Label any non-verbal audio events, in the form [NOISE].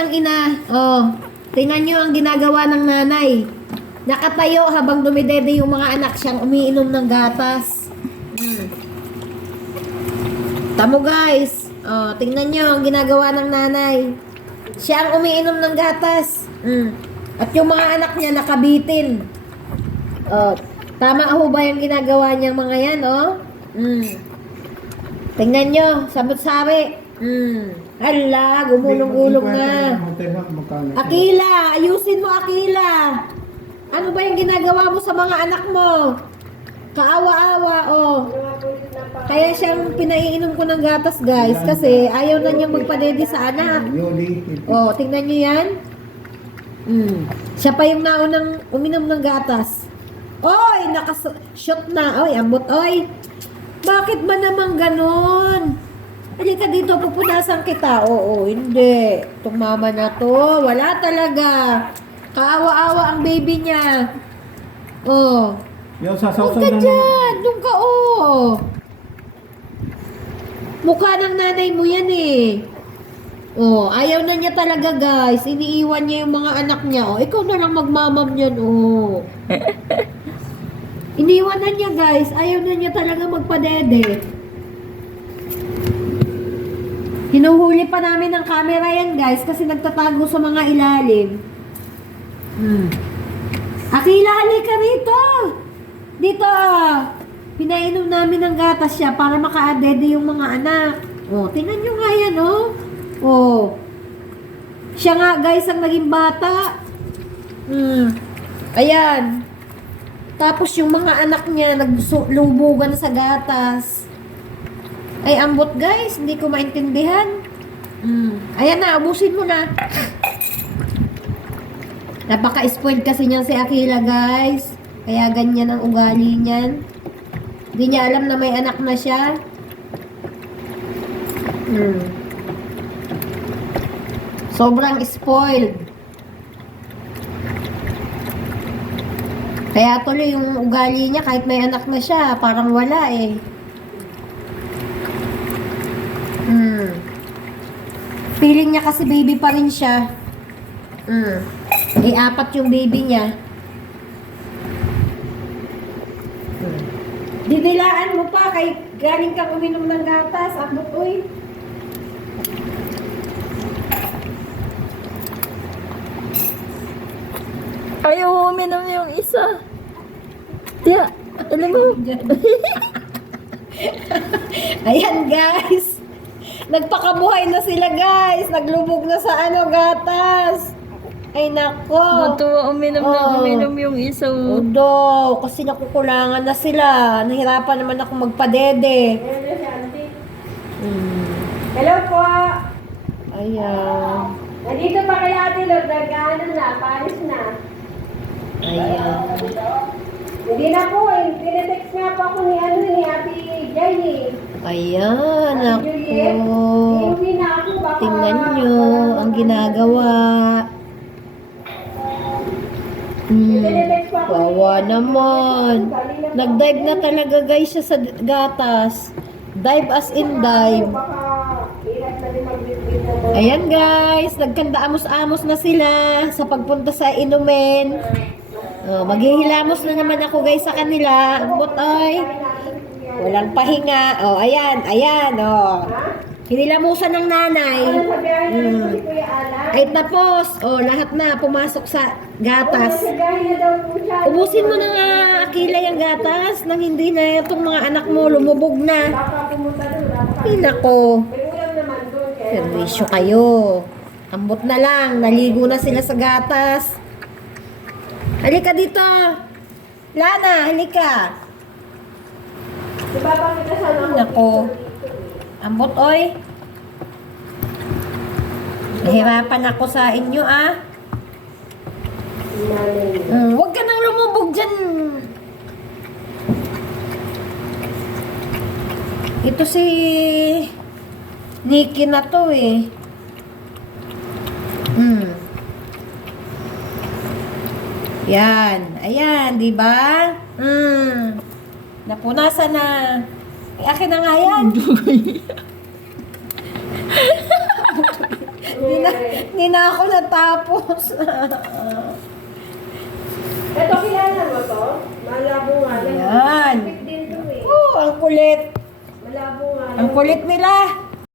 ng ina. Oh, tingnan nyo ang ginagawa ng nanay. Nakatayo habang dumidede yung mga anak siyang umiinom ng gatas. Mm. Tamo guys. Oh, tingnan nyo ang ginagawa ng nanay. Siya ang umiinom ng gatas. Mm. At yung mga anak niya nakabitin. Oh, tama ho ba yung ginagawa niyang mga yan, oh? Mm. Tingnan nyo, sabot-sabi. Mm. Hala, gumulong-gulong na. Akila, ayusin mo Akila. Ano ba yung ginagawa mo sa mga anak mo? Kaawa-awa, oh. Kaya siyang pinaiinom ko ng gatas, guys, kasi ayaw na niyang magpadede sa anak. Oh, tingnan niyo yan. Mm. Siya pa yung naunang uminom ng gatas. Oy, nakas-shot na. Oy, ambot, oy. Bakit ba naman ganon? Halika dito, pupunasan kita. Oo, hindi. Itong mama na to, wala talaga. Kaawa-awa ang baby niya. Oh. Yung Huwag sasawsaw ka ng... dyan. Doon ka, oh. Mukha ng nanay mo yan eh. Oh, ayaw na niya talaga guys. Iniiwan niya yung mga anak niya. Oh, ikaw na lang magmamam niyan. Oh. [LAUGHS] Iniwan na niya guys. Ayaw na niya talaga magpadede. Hinuhuli pa namin ng camera yan guys kasi nagtatago sa mga ilalim. Hmm. Akila, halika rito! Dito! Pinainom namin ng gatas siya para makaadede yung mga anak. Oh, tingnan nyo nga yan, oh. Oh. Siya nga, guys, ang naging bata. Hmm. Ayan. Tapos yung mga anak niya, naglubugan sa gatas. Ay, ambot, guys. Hindi ko maintindihan. Hmm. Ayan na, abusin mo na. Napaka-spoiled kasi niyan si Akila, guys. Kaya ganyan ang ugali niyan. Hindi niya alam na may anak na siya. Hmm. Sobrang spoiled. Kaya tuloy yung ugali niya kahit may anak na siya, parang wala eh. Hmm. Feeling niya kasi baby pa rin siya. Hmm. Eh, apat yung baby niya. Hmm. Didilaan mo pa kay galing kang uminom ng gatas. Abot, uy. Ayaw uminom yung isa. Tiya, alam mo, [LAUGHS] Ayan, guys. Nagpakabuhay na sila, guys. Naglubog na sa ano, gatas. Ay, nako. natuwa uminom na Oh. uminom yung isa. oh. Udo, kasi nakukulangan na sila. Nahirapan naman ako magpadede. Hmm. Hello po! Ayan. Nandito pa kaya Ate Lord, nag-ano na, paris na. Ayan. Hindi na po, eh. Tinetext nga po ako ni, ano, ni Ate Jenny. Ayan, Ate ako. iuwi na ako, baka... Tingnan nyo ang ginagawa. Hmm. Wawa naman. Nag-dive na talaga guys siya sa gatas. Dive as in dive. Ayan guys, nagkanda-amos-amos na sila sa pagpunta sa inumin. Oh, maghihilamos na naman ako guys sa kanila. Ang butoy. Walang pahinga. Oh, ayan, ayan, oh. Hinilamusan ng nanay. Alan? Ay tapos, oh, lahat na pumasok sa gatas. Ubusin mo na nga, Akila, yung gatas nang hindi na itong mga anak mo lumubog na. Ay, nako. Servisyo kayo. Ambot na lang. Naligo na sila sa gatas. Halika dito. Lana, halika. Diba ba kita sana ako? Nako. Ambot, oy. Nahirapan ako sa inyo, ah. Mm, huwag ka nang lumubog dyan. Ito si Nikki na to eh. Hmm. Yan. Ayan, di ba? Hmm. Napunasan na. Eh, akin na nga yan. [LAUGHS] Hindi na, hindi na ako natapos. [LAUGHS] Ito kilala mo to? Malabo nga lang. Yan. Kapit din to eh. oh, ang kulit. Malabo nga lang. Ang kulit nila.